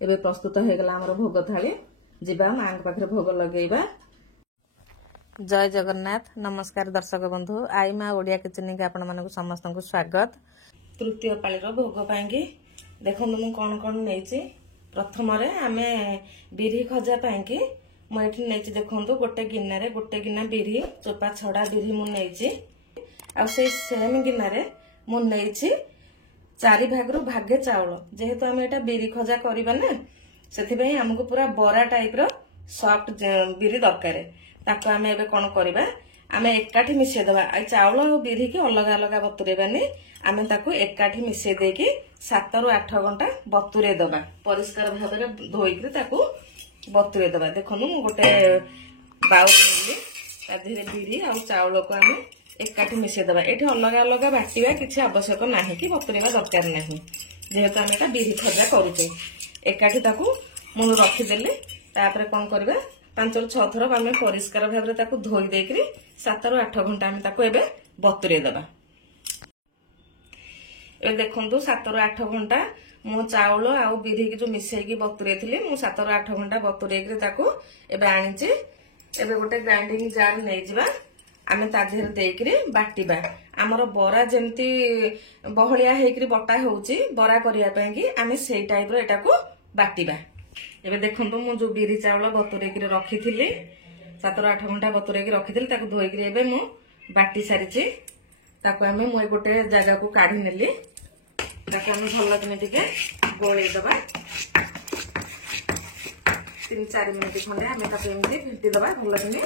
एबे प्रस्तुत हो गला हमर भोग थाली जीवा मां के पाखरे भोग लगेबा। जय जगन्नाथ। नमस्कार दर्शक बंधु, आई मां ओडिया किचन के आपण मानक समस्त को स्वागत। तृतीय पाली रो भोग पाएंगे देखो मु कोन कोन नेची। प्रथम रे आमे बिरी खजा पाएंगे मु एठी नेची देखंतु गोटे गिन्ना बिरी चोपा छड़ा बिरी मु नेची आ से सेम गिन्ना रे मु नेची 4 भागरु भागे चाउल। जेहेतु आमे एटा बिरी खजा करबा ना सेति भाई हमको पूरा बरा टाइप रो सॉफ्ट बिरी दरकार। ताको आमे एबे कोन करबा आमे एकाठी मिसे दबा। आ चाउल और बिरी के अलग अलग बतुरेबानी आमे ताको एकाठी मिसे देकी 7 रु 8 घंटा बतुरे दबा। परिष्कार भाबरे धोई के ताको बतुरे दबा। देखनु मु गोटे बाउल लेली ता धीरे बिरी आ चाउल को आमे एकाठी मिसे दबा। एठी अलग अलग बाटिबा किछि आवश्यक नाही कि बतुरेबा दरकार नाही। जेहेतु आमे एटा बिरी खजा करूचे एकाठी ताको मु रखि देले। तापर कोन करबा 5 रु 6 थर आमे परिष्कार भाबरे ताको धोई देकरी 7 रु 8 घंटा आमे ताको एबे बतुरे दबा। ए देखंतु 7 रु 8 घंटा मु चाउल आ बिरी के जो मिसेई की बतुरे थिले मु 7 रु 8 घंटा बतुरे के ताको एबे आनिचे। एबे गोटे ग्राइंडिंग जार नै जिबा आमे ता देहर देकरी बाटिबा। हमर बरा जेंती बहलिया हेकरी बटा होउची बरा करिया पय की आमे सेई टाइप रो एटा को बाटिबा। एबे देखंतु मु जो बिरी चाउल बतुरे के रखी थिले 7 रु 8 घंटा बतुरे के रखी थिले ताको धोई के एबे मु बाटी सारिची। ताको आमे मु गोटे जगह को काढी नेली। ताको आमे भल्ला किने टिके गोळेई दबा। 3-4 मिनिट खंडे आमे ताको एमती फेंटी दबा भल्ला किने।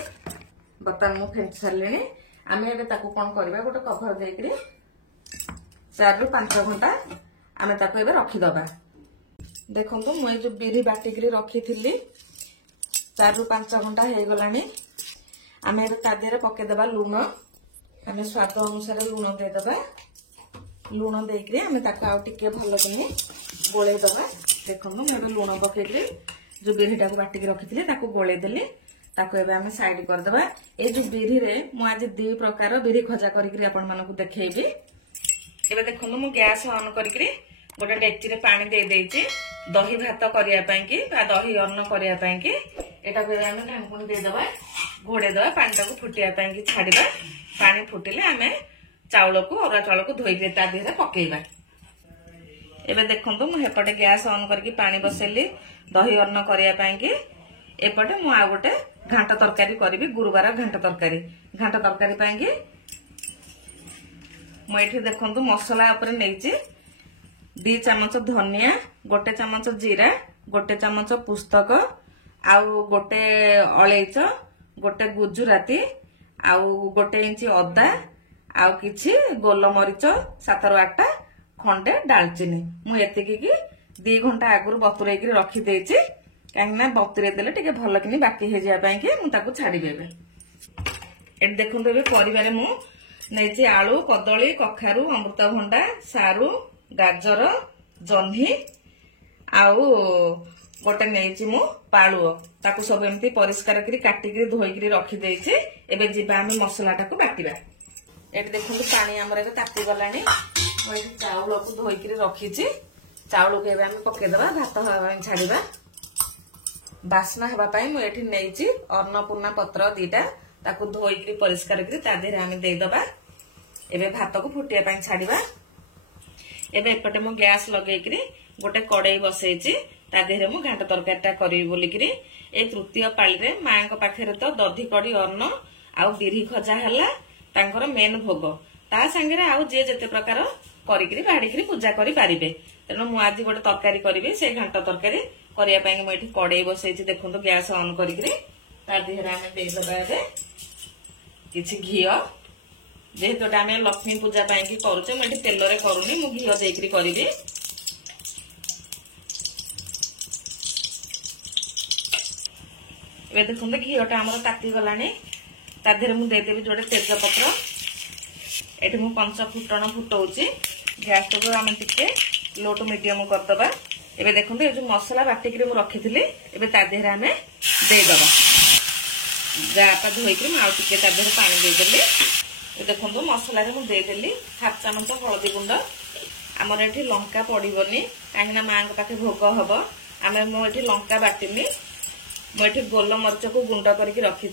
बर्तन मु फेंटी सारलेनी। आमे एबे ताको कोन करबा गोटे कवर देकरी 4 रु 5 घंटा आमे ताको एबे रखी दबा। देखंतु मु जो बिरी बाटी के रखी थिली 4 रु 5 घंटा हे गलानी। आमे एबे ता देरे पके दबा लूण। आमे स्वाद अनुसार लूण दे दबा। लूण देकरी आमे ताको आ टिके भल्ला किने गोळेई दबा। देखंतु मु एबे लूण पकेली जो बिरीटा को बाटी के रखी थिले ताको गोळेई देली। ताको एबे आमे साइड कर दबा। ए जो बिरी रे मु आज 2 प्रकार बिरी खजा करिकरी आपण मानकु देखेबी। एबे देखंतु मु गैस ऑन करिकरी गोटे डेक्ची रे पानी दे देइची दही भात करिया पय की बा दही अन्न करिया पय की एटा को आमे ढांकुनी दे दबा घोड़े दबा। पानी को फुटिया पय की छाड़ीबा। पानी फुटिले आमे चाउल को अरा चाउल को धोई के ता देहरे पकेइबा। एबे देखंतु मु हेपटे गैस ऑन करके पानी बसेली दही अन्न करिया पय की एपटे मु आ गोटे घांटा तरकारी करबी। गुरुवार घांटा तरकारी पय की मु एठी देखंतु मसाला ऊपर नेइची 2 चमच धनिया, 1 चमच जीरा, 1 चमच पुस्तक आउ गोटे अलैच, गोटे गुजराती आउ 1 इंच अदा आउ किछि गोलमरीच 7 रु 8 खंडे दालचीनी। मु एतिकी की 2 घंटा आगु बतुरे के रखी देइची काहे ना बतुरे देले टिके भल किनी बाटी हे जाय पय की मु ताको छाडी देबे। एट देखंतु एबे परिवारे मु नेची आलू, कदली, कखारू, अमृतभंडा, सारू, गाजर, जन्ही आउ गोटे नेची मु पाळुओ ताको सब एमती परिष्कार करी काटी करी धोई करी रखी देइची। एबे जिबा आमी मसलाटा को बाटीबा। एट देखंतु पानी हमर एबे ताती गलानी। मु एठी चाउल को धोई करी रखीची। चाउल को एबे आमी पके दबा भात हवा छाडीबा। बासना हवा पय मु एठी नेइची अन्नपूर्णा पत्र 2टा ताको धोई करी परिष्कार करी ता देहरे आमी देई दबा। एबे भात को फुटिया पय छाडीबा। एबे एपटे मु गैस लगेई करी गोटे कड़ाई बसैची ता देहरे मु घांटा तरकारीटा करी बोली करी ए तृतीय पाली रे मां को पाखरे तो दधी कड़ी अन्न आ बिरी खजा हला तांकर मेन भोग। ता संगे आउ जे जते प्रकार करी करी बाडी करी पूजा करी पारिबे। तेनो मु आज गोटे तरकारी करबी। से घांटा तरकारी करिया पय मु एठी कड़ाई बसैची। देखंतु गैस ऑन करी करी ता देहरे आमे देई दबा। एबे किछि घियो जेहेतु आमे लक्ष्मी पूजा पय की करूचे मु एठी तेल रे करूनी मु घियो देकरी करबी। एबे देखंतु घियोटा हमर ताती गलानी। ता देहरे मु देई देबी जोडे तेज पत्र। एठी मु 5 फुटण फुटौची। गैस को आमे टिके लो टू मीडियम कर दबा। एबे देखंतु ए जो मसला बाटी के मु रखी थिली एबे ता देहरे आमे देई दबा। जाटा धोई के आ टिके ता देहरे पानी देई देली। ए देखंतु मसला रे मु देई देली 7 चमच हळदी गुंड। हमर एठी लंका पड़िबनी काहेना मां के पाखे भोग हबो। आमे मुझे लंका बाटिनी मुझे गोलमरीच को गुंड करके रखी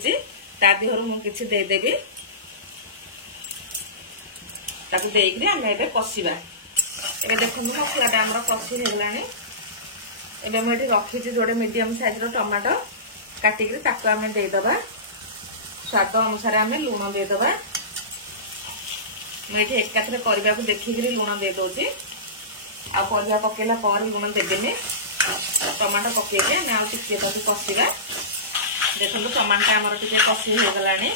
ता देहर मुझे देदेवी ताकू देकरी आमे एबे कषिबा। एबे देखो मसलाटा आमर कषि होगलानी। एबे मुझे रखी जोड़े मीडियम साइज रो टमाटो काटिकी ताकू आमे देदबा। स्वाद अनुसार आमे लुण देदबा। मुझे एकाथरे परिबा को देखिकी लुण दे दउची। आ परिबा पकेला पर लुण देदेनी। टमाटो पकेइके आमे आ टिके ताकू कषिबा। देखो टमाटो आमर टिके कषि होगलानी।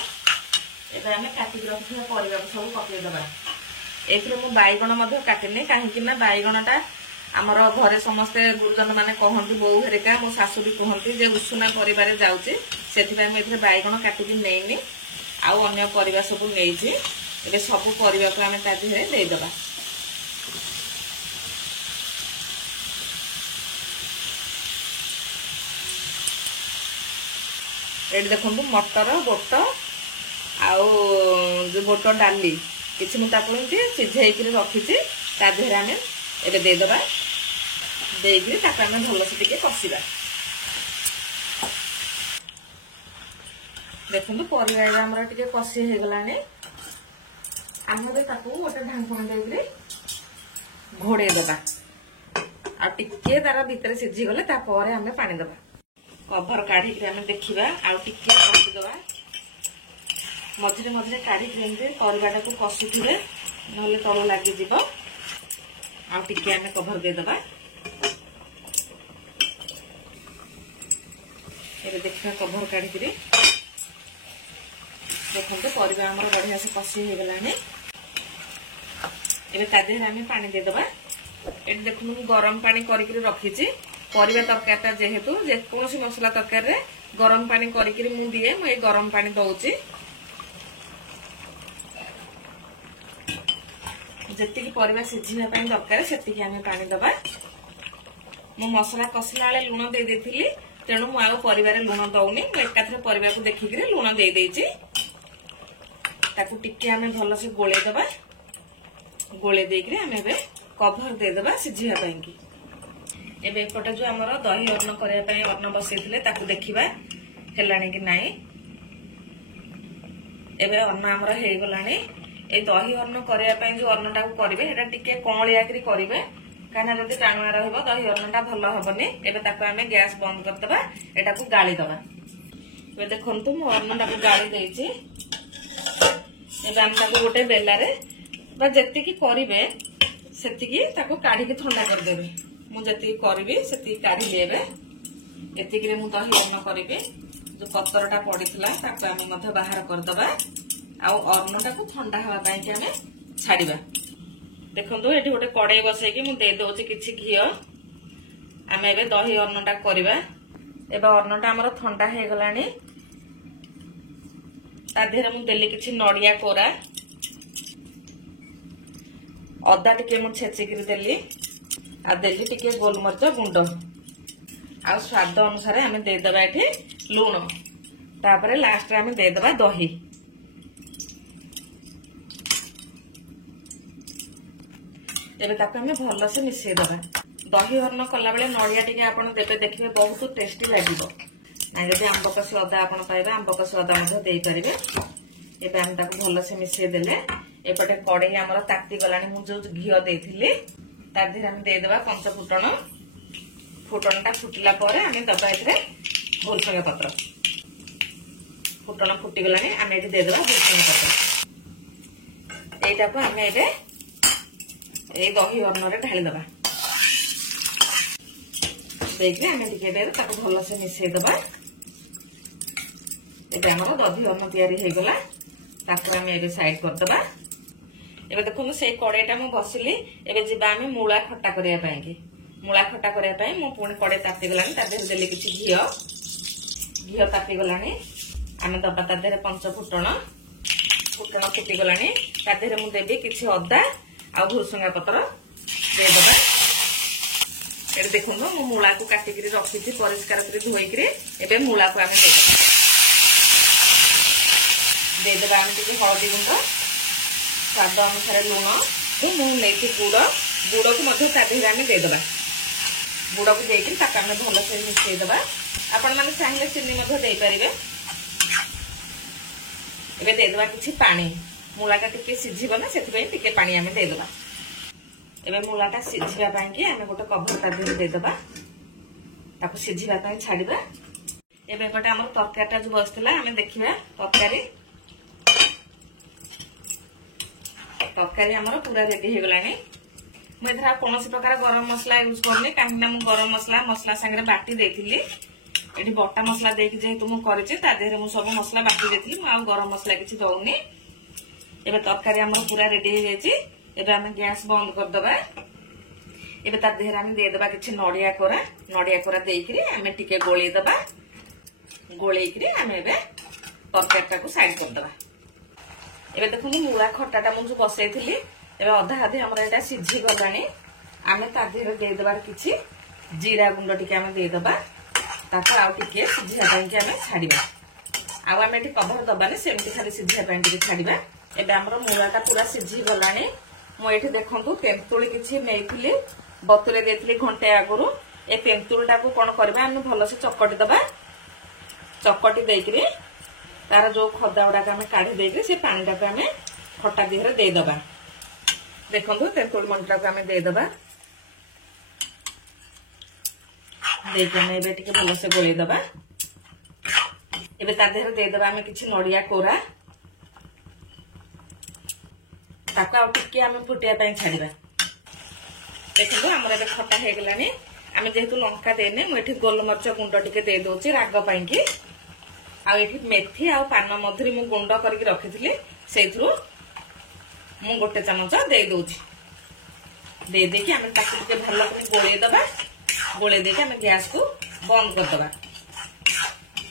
एबे आमे काटिकी रखिबा परिबा को सब पकेइ दबा। एथरे मु बाइगण मध्ये काटिनी काहेकि ना बाइगणटा आमर घरे समस्ते गुरुजन माने कहंती बो हेरिका मो सासु भी कहंती जे उषुना परिवार जाउची सेथिबा मे एथरे बाइगण काटिकी नेइनी आ अन्य परिबा सब नेइची। एबे सब परिबा को आमे ता दिहे देइ दबा। एडी देखंतु मटर बोट आउ जो बोट डाली किछि मु ताकू सिझेइकरी रखिछि ता देहरे आमे एबे दे दबा। देइकरी ताकू आमे भलसे टिके कषिबा। देखंतु परिबा हमर टिके कषि हे गलानी। आमे ताकू गोटे ढांकण देइकरी घोड़े दबा। आ टिके तार भीतर सिझी गले ता परे आमे पानी दबा। कवर काढी के आमे देखिबा आ टिके कषि दबा। मझे मझे काढ़ी परिवाटा को कषुवे ना तल लगे आगे आम कभर देदबा। ये देखा कभर काढ़ी देखो परिवा आम बढ़िया से कषि हो गलानी। एवं आम पानी देदबा। ये देखो गरम पानी करके रखी परिवा तरकारीटा जेहेतु जेकोसी मसला तरकारी गरम पानी करके दिए मुझे गरम पानी दौची। जेतिकी परिवा सिझिबा पई दरकार सेतिकी आमे पानी दबा। मु मसला कषिला बेले लुण दे देथिली तेणु मु आउ परिवार लुण दउनी। मु एकाथरे परिवा को देखिकरी लुण दे देइची। ताकू टिके आमे भलो से गोळे दबा। गोळे देकरी आमे बे कवर दे दबा सिझिबा पई की। एबे एपटे जो हमर दही अन्न करया पई अन्न बसैथिले ताकू देखिबा हेलाणी कि नाही। एबे अन्न हमर हे गलाणी। ए दही अन्न करने जो अन्नटा को करेंगे एटा टिके कमलिया करेंगे कहीं जब टाणुआ रहा दही अन्नटा भल हेनी। एम गैस बंद करदे एटा को गाड़ी दबा। ए देखु मु अन्नटा को गाड़ी देती आम गोटे बेलारे जी करेंगे से काढ़ी ठंडा करदे। मुझे करी से काढ़ी एतिक मु दही अन्न करी जो पतरटा पड़ा आम बाहर करदबा। आउ अन्नटा को ठंडा हवा छाड़िबा। देखो ये गोटे कड़े बसैकी मुझे दे किछि घी। आम ए दही अन्नटा करवा। एबे अन्नटा आमर ठंडा हो गलानी। ता देहरे मु देली किछि नडिया कोरा अदा टिके मु छेचिकी देली आ देली टिके गोलमरिच गुंड आ स्वाद अनुसार आम देदबा एठी लुण। तापरे लास्ट आम देदबा दही। एबे ताको हमें भल से मिसई दबा। दही अन्न कला बेले नड़िया टिके आपण देबे देखिबे बहुत टेस्टी लागिबो। ना जदि आंब कषि अदा आपण पाइबा आंब कषि अदा मधे देई परिबे। एबे हम ताको भल से मिसई देले एपटे कड़ई हमर ताती गलानी। मु जो घी देइथिली ता देहरे हम दे देबा पंच फुटण। फुटणटा फुटिला परे हम दबा एथरे भुरसंगा पत्र। फुटण फुटी गलानी हम एठी दे देबा भुरसंगा पत्र। एटा को हम एबे ए दही अन्न रे ढाली दबा। देखिए आम टे भल से मिसई दबा। ये आम दही अन्न तैयारी होगला। आम ए साइड करदबा। एबे देखो से कड़ेटा मु बसिली। एबे जिबा आम मूला खट्टा करने मूला खट्टा करने मु पुणी कड़े ताती गलानी। ता देहरे देली किछि घी ताती गलानी। आम दबा ता देहरे पंच फुटण। फुटण फुटी गलानी। ता देहरे मु देबी किछि अदा आ भुरसंगा पत्र देदबा। ये देखो मु मूला को काटिकी रखी परिष्कार कर धोईक एबे मूला को आम देदबा। आम टी हलदी गुंड स्वाद अनुसार लुण मुझे गुड़ को देदबा। गुड़ को देकर ताकि आम भलसे मिसईदबा। आपण मैंने चाहिए चीनी दे पारे। एबे देदबा किछि पानी मूलाटा टिके सिझिबो ना सेति टिके पानी आमे देदबा। एबे मूलाटा सिझिबा पई कि आमे गोटे कभर ता दे देदबा ताको सिझिबा पई छाड़िबा। एबे गोटे हमर तरकारीटा जो बसतला आमे देखिबा तरकारी हमर पूरा रेडी हे गलानी। मैं एथरा कोनोसी प्रकार गरम मसला यूज करनी काहे ना मु गरम मसला संगे बाटी देथिली। एठी बटा मसला देके जेहेतु मु करिछि ता देहरे मु सब मसला बाटी देथिली। मु आ गरम मसला किछि दउनी। एबे तरकारी हमर पूरा रेडी हे जायछि। एबे हम गैस बंद कर दबा। एबे ता देहरे हम दे दबा किछि नडिया कोरा देइकरी हम टिके गोळी दबा। गोळेकरी हम एबे तरकारीटा को साइड कर दबा। एबे देखु मूला खट्टाटा मु जो बसैथिली एबे अधा आधे हमर एटा सिझी गलानी। आमे ता देहरे दे दबा किछि जीरा गुंड टिके हम दे दबा। ताको आउ टिके सिझिया पई कि हम छाड़िबा। आउ हम एठी कभर दबानी सेमति खाली सिझिया पई टिके छाड़िबा। एबे हमर मूलाटा पूरा सिझी गलानी। मु एठी देखंतु तेंतुली किछि नेइथिली बतुरे देथिली घंटे आगुरु। ए तेंतुलटा को कोन करबा हम भलसे चकटी दबा। चकटी देइकरी तार जो खदा उडा हम काढी देइकरी से पानीटा को हम खट्टा देहरे दे दबा। देखंतु तेंतुल मंटा को हम दे दबा। देके हम एबे टिके भलसे गोळी दबा। एबे ता देहरे दे दबा हम किछि नडिया कोरा। ताको आ टिके हम फुटिया पई छाड़िबा। देखंतु हमर एबे खट्टा हे गलानी। हम जेहेतु लंका देने मु एठी गोलमरच गुंड टिके दे दोछि राग पई कि। आ एठी मेथी आ पान मधुरी मु गुंड करके रखिथिली सेथरु मु गोटे चमच दे दोछि। दे देके हम ताकि टिके भलो कर गोळे दबा। गोळे देके हम गैस को बंद कर दबा।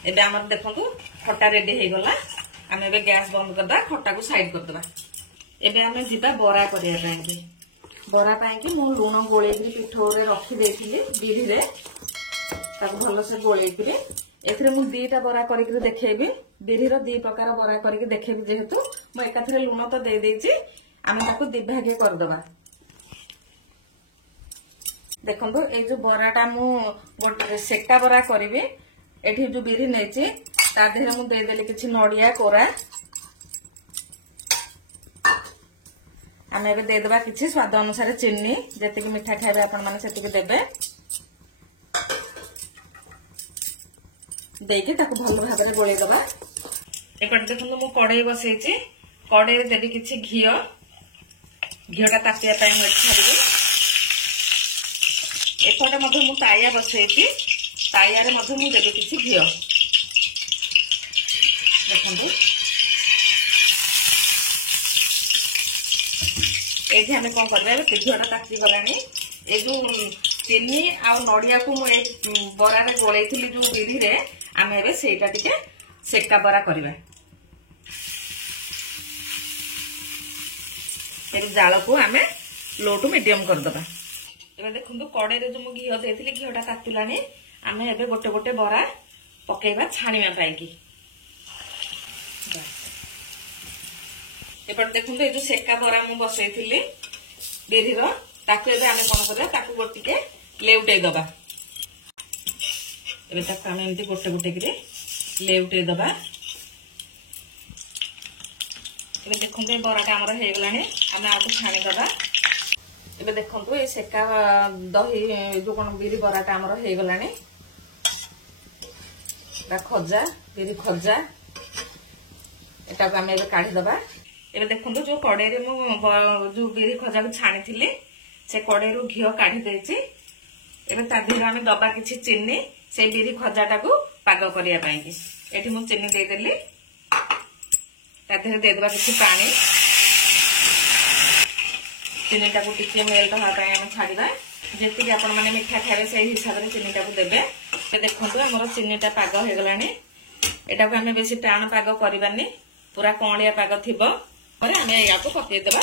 एबे हमर देखंतु खट्टा रेडी हे गला। हम एबे गैस बंद कर दा खट्टा को साइड कर दबा। एबे हम जिबा बरा करिया पई। बरा पई कि मु लूण गोळे कि पिठोरे रखि देथिली बिरी रे ताको भलो से गोळे कि एथरे मु दीटा बरा करि कि देखेबी। बिरी रो दी प्रकार बरा करि कि देखेबी जेहेतु मु एकाथरे लूण तो दे देछि। आमे ताको दिभागे कर दबा। देखंतु ए जो बराटा मु गोटे सेका बरा करबी। एठी जो बिरी नेछि ता देहरे मु दे देली किछि नडिया कोरा। आमे एबे दे दबा किछि स्वाद अनुसार चीनी जति कि मिठा खाइबे आपन माने सेति कि देबे। देके ताको भलो भाबरे गोळे दबा। एकट देखनु मु कढई बसैछि। कढई रे देबी किछि घियोटा तापिया पई म छाडिबे। एपटे मधु मु ताया बसैछि। ताया रे मधु मु देबी किछि घियो। देखंतु एठी हमें कोन करबे घियोटा तापी गलानी। ए जो चीनी आ नडिया को मु बरा रे गोळैथिली जो बिरी रे आमे एबे सेटा टिके सेका बरा करबा। ए जाळ को आमे लो टू मीडियम कर दबा। एबे देखंतु कड़े रे जो मु घियो देथिली घियोटा तातिलानी। आमे एबे गोटे गोटे बरा पकेबा छाणीमा पई कि। एपट देखंतु ए जो सेका बरा मु बसैथिली बिरी रो ताको एबे आमे कोन करबा ताको गोटिके लेउटै दबा। एबे ताको आमे एंती गोटे गोटे कि लेउटै दबा। एबे देखंतु ए बराटा हमर हे गलानी। आमे आको छाणी दबा। एबे देखंतु ए सेका दही जो कोन बिरी बराटा हमर हे गलानी। ता खजा बिरी खजा एटा को आमे एबे काढी दबा। एबे देखंतु जो कड़े रे मु जो बिरी खजा को छाणी थिली से कड़े रु घियो काढी देछि। एबे ता दिरा आमे दबा किछि चीनी से बिरी खजाटा को पाग करिया पई कि। एठी मु चीनी दे देली। ता देहरे दे दबा किछि पानी। चीनीटा को टिके मेल्ट होगा पई हम छाड़िबा। जेति कि आपण माने मिठा खाइबे से हिसाब रे चीनीटा को देबे। ए देखंतु हमर चीनीटा पाग हे गलानी। एटा को हमें बेसी टाण पाग करबानी पूरा कोणिया पाग थिबो। पर हमें या को पके देबा।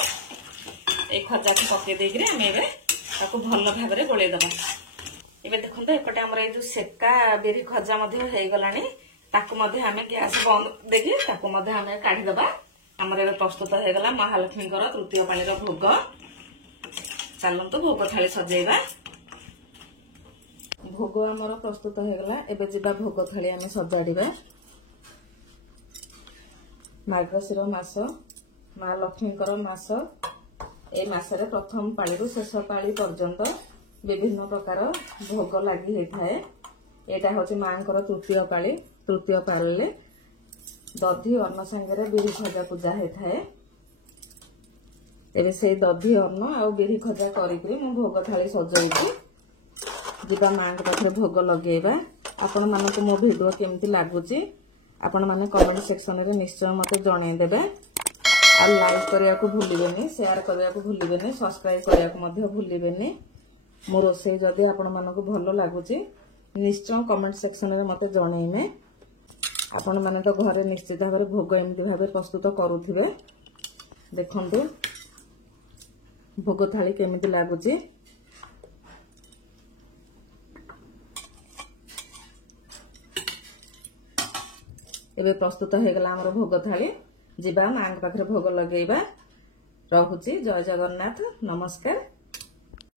ए खजा को पके देकरे हमें एबे ताको भलो भाबरे गोळे देबा। एबे देखंतु एपटे हमर ए जो सेका बेरी खजा मध्ये हे गलानी। ताको मध्ये हमें गैस बंद देके ताको मध्ये हमें काढी देबा। हमर एबे प्रस्तुत हे गला महालक्ष्मी कर तृतीय पाळीर भोग। चलंतु भोग थाली सजेइबा। भोग आमर प्रस्तुत हो गला। एबे जिबा भोग थाली आमे सजाड़िबा। मार्गशीर मास माँ लक्ष्मीकर मास। ए मासरे प्रथम पाली शेष पाली पर्यंत विभिन्न प्रकार भोग लगी होता है। यहाँ हूँ माँ तृतीय पाली। तृतीय पाली दधी अन्न सांगे बिरी खजा पूजा होता है। एबे से दधी अन्न आ बिरी खजा करी मु भोग थाली सजाई जीवा माँ पाखे भोग लगेगा। आपण मानक मो वीडियो केमती लगुच आपण मैंने कमेंट सेक्शन में निश्चय मत जनईदेवे। आ लाइक करने को भूलिबेनी, शेयर करने को भूलिबेनी, सब्सक्राइब करने को भूलिबेनी। मो रोषे जदि आपण मानक भल लगुच निश्चय कमेंट सेक्शन में मत जनईमे। आपण माने तो घरे निश्चित भाव भोग एमती भाव प्रस्तुत करुथिबे। देखंतु भोग थाली केमिति लागुची। एबे प्रस्तुत हो गला हमर भोग थाली। जीवा मां पाखरे भोग लगेइबा। रहुची। जय जगन्नाथ। नमस्कार।